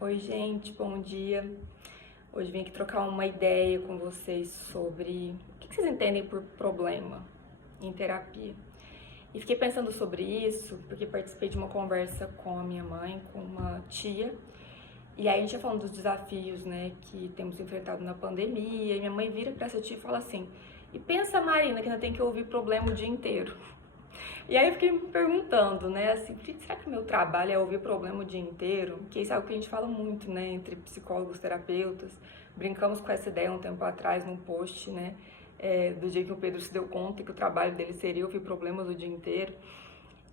Oi, gente, bom dia. Hoje vim aqui trocar uma ideia com vocês sobre o que vocês entendem por problema em terapia. E fiquei pensando sobre isso porque participei de uma conversa com a minha mãe, com uma tia, e aí a gente ia falando dos desafios, né, que temos enfrentado na pandemia, e minha mãe vira pra essa tia e fala assim: e pensa, Marina, que ainda tem que ouvir problema o dia inteiro. E aí eu fiquei me perguntando, né, assim, será que o meu trabalho é ouvir problema o dia inteiro? Que isso é algo que a gente fala muito, né, entre psicólogos, terapeutas. Brincamos com essa ideia um tempo atrás num post, né, do dia que o Pedro se deu conta que o trabalho dele seria ouvir problemas o dia inteiro.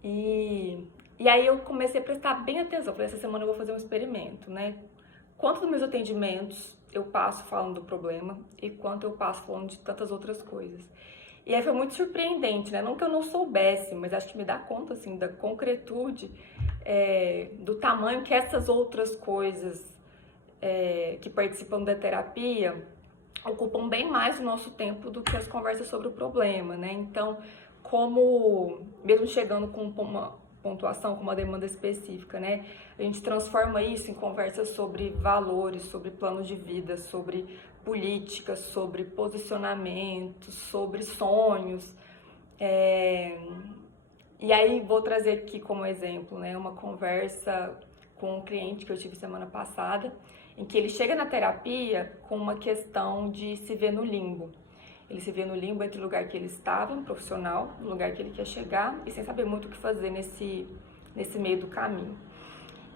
E aí eu comecei a prestar bem atenção. Falei, essa semana eu vou fazer um experimento, né? Quanto dos meus atendimentos eu passo falando do problema e quanto eu passo falando de tantas outras coisas. E aí foi muito surpreendente, né? Não que eu não soubesse, mas acho que me dá conta, assim, da concretude, do tamanho que essas outras coisas que participam da terapia ocupam bem mais o nosso tempo do que as conversas sobre o problema, né? Então, como, mesmo chegando com uma pontuação, com uma demanda específica, né? A gente transforma isso em conversas sobre valores, sobre planos de vida, sobre políticas, sobre posicionamentos, sobre sonhos. E aí vou trazer aqui como exemplo, né, uma conversa com um cliente que eu tive semana passada, em que ele chega na terapia com uma questão de se ver no limbo. Ele se vê no limbo entre o lugar que ele estava, no profissional, no lugar que ele quer chegar, e sem saber muito o que fazer nesse meio do caminho.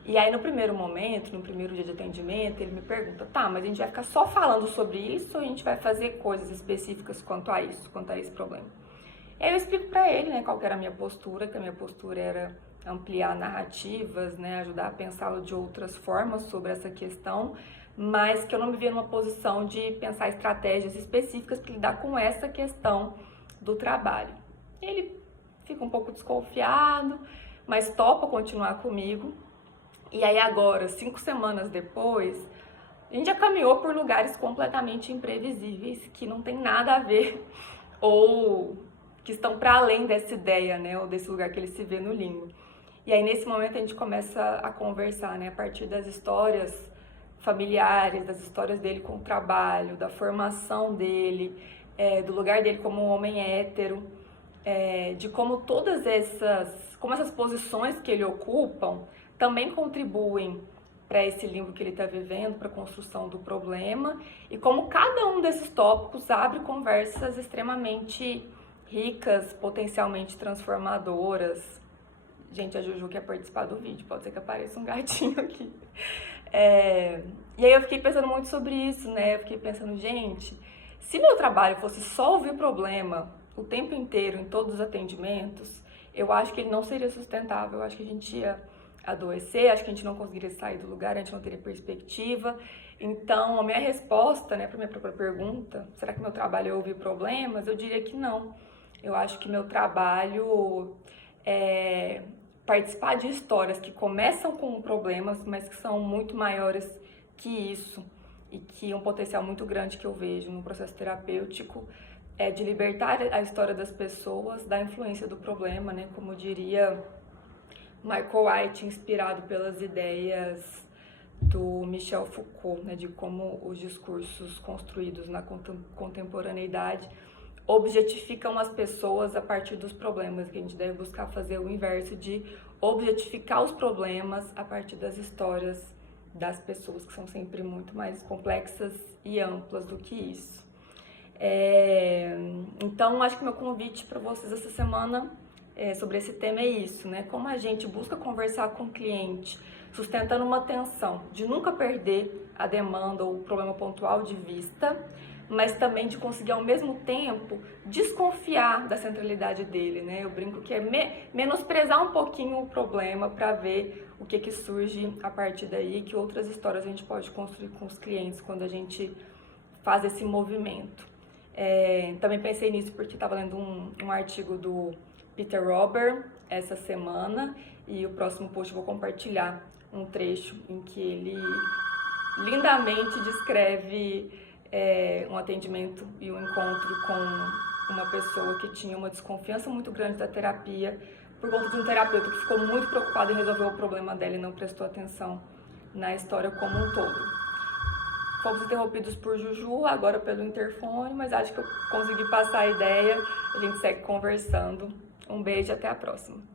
E aí no primeiro momento, no primeiro dia de atendimento, ele me pergunta, tá, mas a gente vai ficar só falando sobre isso ou a gente vai fazer coisas específicas quanto a isso, quanto a esse problema? E aí eu explico pra ele, né, qual que era a minha postura, que a minha postura era ampliar narrativas, né, ajudar a pensá-lo de outras formas sobre essa questão, mas que eu não me via numa posição de pensar estratégias específicas para lidar com essa questão do trabalho. Ele fica um pouco desconfiado, mas topa continuar comigo. E aí agora, 5 semanas depois, a gente já caminhou por lugares completamente imprevisíveis, que não tem nada a ver, ou que estão para além dessa ideia, né, ou desse lugar que ele se vê no limbo. E aí nesse momento a gente começa a conversar, né, a partir das histórias familiares, das histórias dele com o trabalho, da formação dele, do lugar dele como um homem hétero, de como como essas posições que ele ocupam também contribuem para esse limbo que ele está vivendo, para a construção do problema, e como cada um desses tópicos abre conversas extremamente ricas, potencialmente transformadoras. Gente, a Juju quer participar do vídeo, pode ser que apareça um gatinho aqui. E aí eu fiquei pensando muito sobre isso, né? Eu fiquei pensando, gente, se meu trabalho fosse só ouvir o problema o tempo inteiro, em todos os atendimentos, eu acho que ele não seria sustentável, eu acho que a gente ia adoecer, acho que a gente não conseguiria sair do lugar, a gente não teria perspectiva. Então, a minha resposta, né, para minha própria pergunta, será que meu trabalho é ouvir problemas? Eu diria que não. Eu acho que meu trabalho é participar de histórias que começam com problemas, mas que são muito maiores que isso, e que um potencial muito grande que eu vejo no processo terapêutico é de libertar a história das pessoas da influência do problema, né, como diria Michael White, inspirado pelas ideias do Michel Foucault, né, de como os discursos construídos na contemporaneidade objetificam as pessoas a partir dos problemas, que a gente deve buscar fazer o inverso de objetificar os problemas a partir das histórias das pessoas, que são sempre muito mais complexas e amplas do que isso. Então, acho que meu convite para vocês essa semana sobre esse tema é isso, né? Como a gente busca conversar com o cliente, sustentando uma atenção de nunca perder a demanda ou o problema pontual de vista, mas também de conseguir ao mesmo tempo desconfiar da centralidade dele, né? Eu brinco que é menosprezar um pouquinho o problema para ver o que surge a partir daí, que outras histórias a gente pode construir com os clientes quando a gente faz esse movimento. Também pensei nisso porque estava lendo um artigo do Peter Rober essa semana, e o próximo post eu vou compartilhar um trecho em que ele lindamente descreve um atendimento e um encontro com uma pessoa que tinha uma desconfiança muito grande da terapia por conta de um terapeuta que ficou muito preocupado em resolver o problema dela e não prestou atenção na história como um todo. Fomos interrompidos por Juju, agora pelo interfone, mas acho que eu consegui passar a ideia. A gente segue conversando. Um beijo e até a próxima.